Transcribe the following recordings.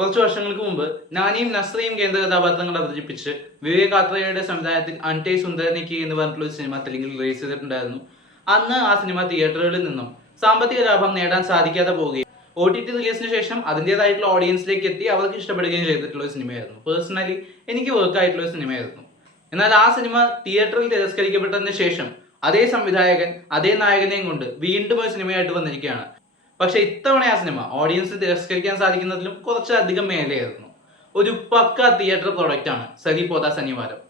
കുറച്ച് വർഷങ്ങൾക്ക് മുമ്പ് നാനിയും നസ്രിയും കേന്ദ്ര കഥാപാത്രങ്ങൾ അവതരിപ്പിച്ച് വിവേക് ആത്രയുടെ സംവിധാനത്തിൽ അൻടേ സുന്ദരനിക്ക് എന്ന് പറഞ്ഞിട്ടുള്ള ഒരു സിനിമ തെലുങ്കിൽ റിലീസ് ചെയ്തിട്ടുണ്ടായിരുന്നു. അന്ന് ആ സിനിമ തിയേറ്ററുകളിൽ നിന്നും സാമ്പത്തിക ലാഭം നേടാൻ സാധിക്കാതെ പോവുകയും OTT റിലീസിന് ശേഷം അതിൻ്റെതായിട്ടുള്ള ഓഡിയൻസിലേക്ക് എത്തി അവർക്ക് ഇഷ്ടപ്പെടുകയും ചെയ്തിട്ടുള്ള ഒരു സിനിമയായിരുന്നു. പേഴ്സണലി എനിക്ക് വർക്ക് ആയിട്ടുള്ള ഒരു സിനിമയായിരുന്നു. എന്നാൽ ആ സിനിമ തിയേറ്ററിൽ തിരസ്കരിക്കപ്പെട്ടതിന് ശേഷം അതേ സംവിധായകൻ അതേ നായകനെയും കൊണ്ട് വീണ്ടും ഒരു സിനിമയായിട്ട് വന്നിരിക്കുകയാണ്. പക്ഷെ ഇത്തവണ ആ സിനിമ ഓഡിയൻസ് തിരസ്കരിക്കാൻ സാധിക്കുന്നതിലും കുറച്ചധികം മേലെയായിരുന്നു. ഒരു പക്ക തിയേറ്റർ പ്രോഡക്റ്റ് ആണ് സരി പോത ശനിവാരം.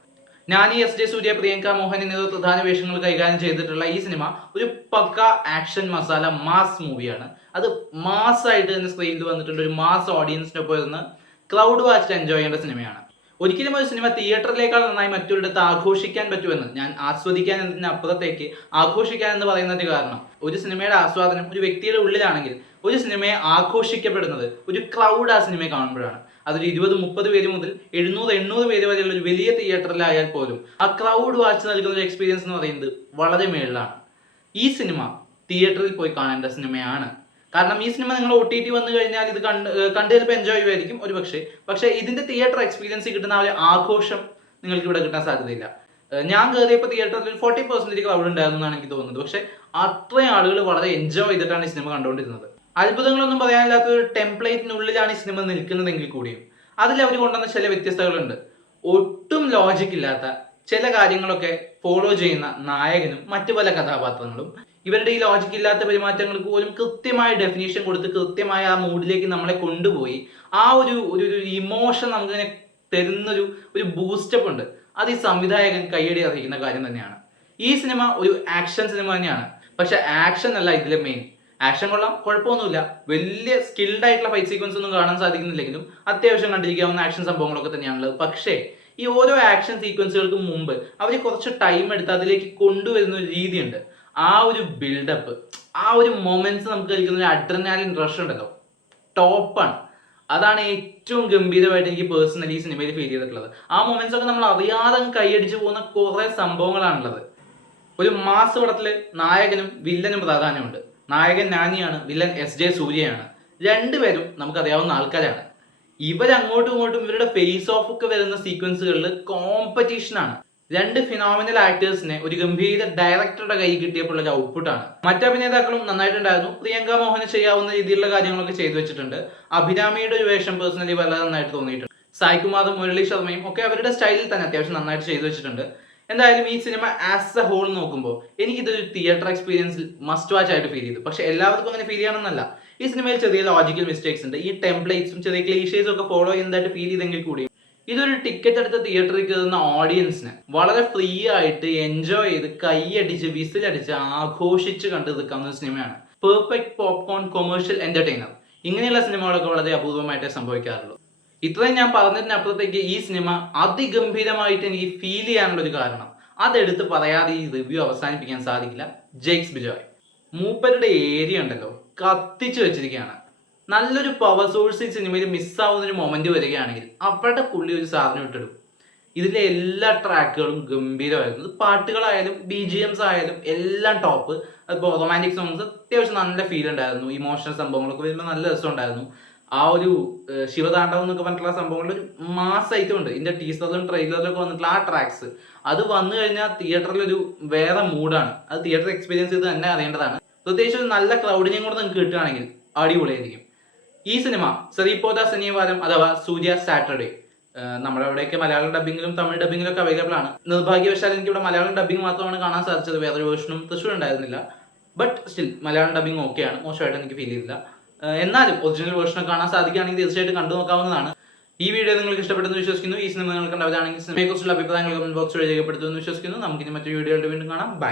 നാനി, SJ സൂര്യ, പ്രിയങ്ക മോഹൻ എന്നിവർ പ്രധാന വേഷങ്ങൾ കൈകാര്യം ചെയ്തിട്ടുള്ള ഈ സിനിമ ഒരു പക്ക ആക്ഷൻ മസാല മാസ് മൂവിയാണ്. അത് മാസ്സായിട്ട് തന്നെ സ്ക്രീനിൽ വന്നിട്ടുണ്ട്. ഒരു മാസ് ഓഡിയൻസിനൊപ്പം ഇരുന്ന് ക്രൗഡ് വാച്ച് എൻജോയ് ചെയ്യേണ്ട സിനിമയാണ്. ഒരിക്കലും ഒരു സിനിമ തിയേറ്ററിലേക്കാൾ നന്നായി മറ്റൊരിടത്ത് ആഘോഷിക്കാൻ പറ്റുമെന്ന്, ഞാൻ ആസ്വദിക്കാൻ എന്നതിനപ്പുറത്തേക്ക് ആഘോഷിക്കാൻ എന്ന് പറയുന്നതിന് കാരണം, ഒരു സിനിമയുടെ ആസ്വാദനം ഒരു വ്യക്തിയുടെ ഉള്ളിലാണെങ്കിൽ ഒരു സിനിമയെ ആഘോഷിക്കപ്പെടുന്നത് ഒരു ക്രൗഡ് ആ സിനിമയെ കാണുമ്പോഴാണ്. അതൊരു 20-30 പേര് മുതൽ 700-800 പേര് വരെയുള്ള ഒരു വലിയ തിയേറ്ററിലായാൽ പോലും ആ ക്രൗഡ് വാച്ച് നൽകുന്ന ഒരു എക്സ്പീരിയൻസ് എന്ന് പറയുന്നത് വളരെ മേളിലാണ്. ഈ സിനിമ തിയേറ്ററിൽ പോയി കാണേണ്ട സിനിമയാണ്. കാരണം ഈ സിനിമ നിങ്ങൾ OTT വന്നു കഴിഞ്ഞാൽ ഇത് കണ്ട് ചിലപ്പോൾ എൻജോയ് ചെയ്യുമായിരിക്കും ഒരു പക്ഷേ ഇതിന്റെ തിയേറ്റർ എക്സ്പീരിയൻസ് കിട്ടുന്ന ആ ഒരു ആഘോഷം നിങ്ങൾക്ക് ഇവിടെ കിട്ടാൻ സാധ്യതയില്ല. ഞാൻ കയറിയപ്പോൾ തിയേറ്ററിൽ 40% ക്രൗഡ് ഉണ്ടായിരുന്നു എന്നാണ് എനിക്ക് തോന്നുന്നത്. പക്ഷേ അത്രയും ആളുകൾ വളരെ എൻജോയ് ചെയ്തിട്ടാണ് ഈ സിനിമ കണ്ടുകൊണ്ടിരുന്നത്. അത്ഭുതങ്ങളൊന്നും പറയാനില്ലാത്ത ഒരു ടെംപ്ലേറ്റിനുള്ളിലാണ് ഈ സിനിമ നിൽക്കുന്നതെങ്കിൽ കൂടിയും അതിൽ അവർ കൊണ്ടുവന്ന ചില വ്യത്യസ്തതകളുണ്ട്. ഒട്ടും ലോജിക് ഇല്ലാത്ത ചില കാര്യങ്ങളൊക്കെ ഫോളോ ചെയ്യുന്ന നായകനും മറ്റു പല കഥാപാത്രങ്ങളും ഇവരുടെ ഈ ലോജിക് ഇല്ലാത്ത പെരുമാറ്റങ്ങൾക്ക് പോലും കൃത്യമായ ഡെഫിനേഷൻ കൊടുത്ത് കൃത്യമായ ആ മൂഡിലേക്ക് നമ്മളെ കൊണ്ടുപോയി ആ ഒരു ഇമോഷൻ നമുക്കിങ്ങനെ തരുന്നൊരു ബൂസ്റ്റപ്പ് ഉണ്ട്. അത് ഈ സംവിധായകൻ കയ്യടി അറിയിക്കുന്ന കാര്യം തന്നെയാണ്. ഈ സിനിമ ഒരു ആക്ഷൻ സിനിമ തന്നെയാണ്. പക്ഷെ ആക്ഷൻ അല്ല ഇതിലെ മെയിൻ. ആക്ഷൻ കൊള്ളാം, കുഴപ്പമൊന്നുമില്ല. വലിയ സ്കിൽഡ് ആയിട്ടുള്ള ഫൈറ്റ് സീക്വൻസ് ഒന്നും കാണാൻ സാധിക്കുന്നില്ലെങ്കിലും അത്യാവശ്യം കണ്ടിരിക്കാവുന്ന ആക്ഷൻ സംഭവങ്ങളൊക്കെ തന്നെയാണുള്ളത്. പക്ഷേ ഈ ഓരോ ആക്ഷൻ സീക്വൻസുകൾക്ക് മുമ്പ് അവർ കുറച്ച് ടൈം എടുത്ത് അതിലേക്ക് കൊണ്ടുവരുന്ന ഒരു രീതിയുണ്ട്. ആ ഒരു ബിൽഡപ്പ്, ആ ഒരു മൊമെന്റ്സ് നമുക്ക് കഴിക്കുന്ന ഒരു അഡ്രിനാലിൻ റഷ് ഉണ്ടല്ലോ, ടോപ്പാണ്. അതാണ് ഏറ്റവും ഗംഭീരമായിട്ട് എനിക്ക് പേഴ്സണലി ഈ സിനിമയിൽ ഫീൽ ചെയ്തിട്ടുള്ളത്. ആ മൊമെന്റ്സ് ഒക്കെ നമ്മൾ അറിയാതെ കൈയടിച്ചു പോകുന്ന കുറെ സംഭവങ്ങളാണുള്ളത്. ഒരു മാസ് പടത്തില് നായകനും വില്ലനും പ്രാധാന്യമുണ്ട്. നായകൻ നാനിയാണ്, വില്ലൻ SJ സൂര്യയാണ്. രണ്ടുപേരും നമുക്കറിയാവുന്ന ആൾക്കാരാണ്. ഇവരങ്ങോട്ടും ഇങ്ങോട്ടും ഇവരുടെ ഫേസ് ഓഫ് ഒക്കെ വരുന്ന സീക്വൻസുകളിൽ കോമ്പറ്റീഷനാണ്. രണ്ട് ഫിനോമിനൽ ആക്ടേഴ്സിനെ ഒരു ഗംഭീര ഡയറക്ടറുടെ കൈ കിട്ടിയപ്പോൾ ഒരു ഔട്ട്പുട്ടാണ്. മറ്റഭിനേതാക്കളും നന്നായിട്ടുണ്ടായിരുന്നു. പ്രിയങ്ക മോഹന് ചെയ്യാവുന്ന രീതിയിലുള്ള കാര്യങ്ങളൊക്കെ ചെയ്തു വെച്ചിട്ടുണ്ട്. അഭിരാമിയുടെ ഒരു വേഷം പേഴ്സണലി വളരെ നന്നായിട്ട് തോന്നിയിട്ടുണ്ട്. സായ്കുമാറും മുരളി ശർമ്മയും ഒക്കെ അവരുടെ സ്റ്റൈലിൽ തന്നെ അത്യാവശ്യം നന്നായിട്ട് ചെയ്തു വെച്ചിട്ടുണ്ട്. എന്തായാലും ഈ സിനിമ ആസ് എ ഹോൾ നോക്കുമ്പോൾ എനിക്കിതൊരു തിയേറ്റർ എക്സ്പീരിയൻസിൽ മസ്റ്റ് വാച്ച് ആയിട്ട് ഫീൽ ചെയ്തു. പക്ഷെ എല്ലാവർക്കും അങ്ങനെ ഫീൽ ചെയ്യണമെന്നല്ല. ഈ സിനിമയിൽ ചെറിയ ലോജിക്കൽ മിസ്റ്റേക്സ് ഉണ്ട്. ഈ ടെംപ്ലേറ്റ്സും ചെറിയ ക്ലീഷേസും ഒക്കെ ഫോളോ ചെയ്യുന്നതായിട്ട് ഫീൽ ചെയ്തെങ്കിൽ കൂടിയും ഇതൊരു ടിക്കറ്റ് എടുത്ത് തിയേറ്ററിൽ കയറുന്ന ഓഡിയൻസിന് വളരെ ഫ്രീ ആയിട്ട് എൻജോയ് ചെയ്ത് കൈയടിച്ച് വിസിലടിച്ച് ആഘോഷിച്ച് കണ്ടു നിൽക്കാവുന്ന സിനിമയാണ്. Perfect popcorn commercial entertainer. ഇങ്ങനെയുള്ള സിനിമകളൊക്കെ വളരെ അപൂർവമായിട്ടേ സംഭവിക്കാറുള്ളൂ. ഇത്രയും ഞാൻ പറഞ്ഞതിനപ്പുറത്തേക്ക് ഈ സിനിമ അതിഗംഭീരമായിട്ട് എനിക്ക് ഫീൽ ചെയ്യാനുള്ള ഒരു കാരണം അതെടുത്ത് പറയാതെ ഈ റിവ്യൂ അവസാനിപ്പിക്കാൻ സാധിക്കില്ല. ജെയ്ക്സ് ബിജോയ് മൂപ്പരുടെ ഏരിയ ഉണ്ടല്ലോ കത്തിച്ചു വെച്ചിരിക്കുകയാണ്. നല്ലൊരു പവർ സോഴ്സ് ഈ സിനിമയിൽ മിസ്സാവുന്ന ഒരു മൊമെന്റ് വരികയാണെങ്കിൽ അവരുടെ പുള്ളി ഒരു സാധനം ഇട്ടിടും. ഇതിലെ എല്ലാ ട്രാക്കുകളും ഗംഭീരമായിരുന്നു. പാട്ടുകളായാലും BGMs ആയാലും എല്ലാം ടോപ്പ്. അതിപ്പോൾ റൊമാൻറ്റിക് സോങ്സ് അത്യാവശ്യം നല്ല ഫീൽ ഉണ്ടായിരുന്നു. ഇമോഷണൽ സംഭവങ്ങളൊക്കെ വരുമ്പോൾ നല്ല രസമുണ്ടായിരുന്നു. ആ ഒരു ശിവതാണ്ഡവം എന്നൊക്കെ പറഞ്ഞിട്ടുള്ള സംഭവങ്ങളിൽ ഒരു മാസ് ഐറ്റം ഉണ്ട്. ഇതിന്റെ ടീസറിലും ട്രെയിലറിലൊക്കെ വന്നിട്ടുള്ള ആ ട്രാക്സ് അത് വന്നു കഴിഞ്ഞാൽ തിയേറ്ററിലൊരു വേറെ മൂഡാണ്. അത് തിയേറ്റർ എക്സ്പീരിയൻസ് ചെയ്ത് തന്നെ അറിയേണ്ടതാണ്. പ്രത്യേകിച്ച് ഒരു നല്ല ക്രൗഡിനെയും കൂടെ നിങ്ങൾക്ക് കിട്ടുകയാണെങ്കിൽ അടിപൊളിയായിരിക്കും. ഈ സിനിമ സരി പോത ശനിവാരം അഥവാ സൂര്യ സാറ്റർഡേ നമ്മുടെ അവിടെയൊക്കെ മലയാളം ഡബിങ്ങിലും തമിഴ് ഡബിങ്ങിലും ഒക്കെ അവൈലബിൾ ആണ്. നിർഭാഗ്യവശാൽ എനിക്ക് ഇവിടെ മലയാളം ഡബിങ് മാത്രമാണ് കാണാൻ സാധിച്ചത്. വേറൊരു വേർഷനും തൃശ്ശൂർ ഉണ്ടായിരുന്നില്ല. ബട്ട് സ്റ്റിൽ മലയാളം ഡബിങ് ഓക്കെയാണ്, മോശമായിട്ട് എനിക്ക് ഫീൽ ചെയ്തില്ല. എന്നാലും ഒറിജിനൽ വേർഷൻ കാണാൻ സാധിക്കുകയാണെങ്കിൽ തീർച്ചയായിട്ടും കണ്ടു നോക്കാവുന്നതാണ്. ഈ വീഡിയോ നിങ്ങൾക്ക് ഇഷ്ടപ്പെട്ടെന്ന് വിശ്വസിക്കുന്നു. ഈ സിനിമ നിങ്ങൾ കണ്ടവരാണെങ്കിൽ സിനിമയെക്കുറിച്ചുള്ള അഭിപ്രായങ്ങൾ കമന്റ് ബോക്സിൽ രേഖപ്പെടുത്തുമെന്ന് വിശ്വസിക്കുന്നു. നമുക്കിനി മറ്റൊരു വീഡിയോയുടെ വീണ്ടും കാണാം. ബൈ.